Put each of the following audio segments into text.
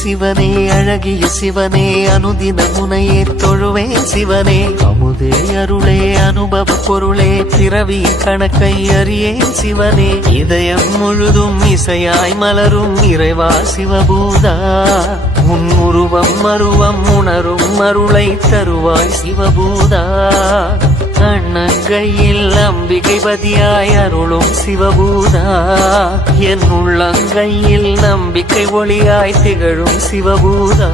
சிவனே அழகிய சிவனே அனுதின முனையே தொழுவேன் சிவனே அமுதே அருளே அனுபவ பொருளே பிறவி கணக்கை அறியேன் சிவனே இதயம் முழுதும் இசையாய் மலரும் இறைவா சிவபூதா உன் உருவம் மருவம் உணரும் அருளை தருவாய் சிவபூதா கண்ணங்கையில் அம்பிகை பதியாய் அருளும் சிவபூதா என் உள்ளங்கையில் நம்பிக்கை ஒளியாய் திகழும் சிவபூதா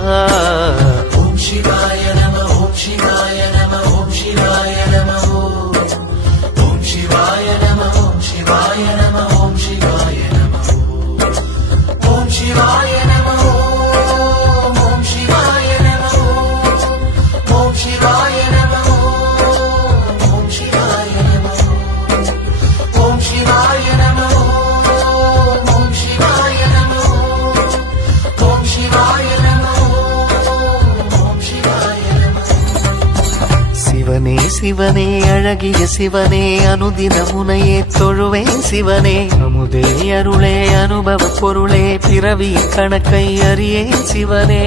ஓம் சிவாய நம ஓம் சிவாய நம ஓம் சிவாய நம ஓம் சிவாய நம ஓம் சிவாய நம ஓம் சிவாய நம ஓம் சிவாய நம ஓம் சிவாய நம ஓம் சிவாய நம சிவனே சிவனே அழகிய சிவனே அனுதின முனையே தொழுவேன் சிவனே அமுதே அருளே அனுபவ பொருளே பிறவி கணக்கை அறியேன் சிவனே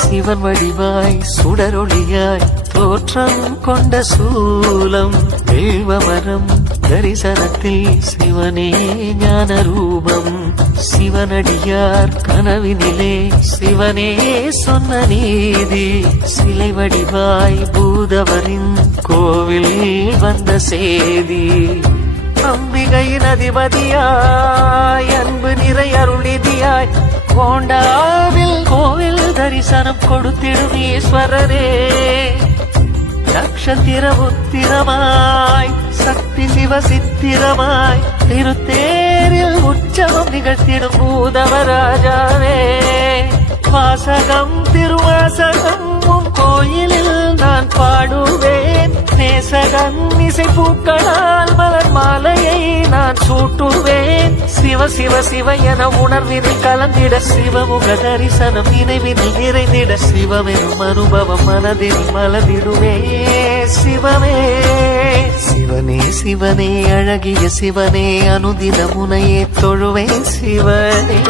சிவன் வடிவாய் சுடரொளியாய் தோற்றம் கொண்ட சூலம் தெய்வமரம் தரிசனத்தில் சிவனே ஞான ரூபம் சிவனடியார் கனவினிலே சிவனே சொன்ன நீதி சிலை வடிவாய் பூதவரின் கோவில் வந்த சேதி அம்பிகையின் அதிபதியாய் அன்பு நிறை அருளிதியாய் கோண்டாவில் கோவில் தரிசனம் கொடுத்திடும் ஈஸ்வரரே நட்சத்திர உத்திரமாய் சக்தி சிவ சித்திரமாய் திருத்தேரில் உற்சவம் நிகழ்த்திடும் பூதவராஜாவே வாசகம் திருவாசகம் உன் கோயிலில் நான் பாடுவேன் நேசகன் இசை பூக்களால் மலர் மாலையை நான் சூட்டுவேன் சிவ சிவ சிவ என உணர்வினில் கலந்திட சிவமுக தரிசனம் நினைவினில் நிறைந்திட சிவமெனும் அனுபவம் மனதில் மலர்ந்திடுவே சிவமே சிவனே சிவனே அழகிய சிவனே அனுதின முனையே தொழுவேன் சிவனே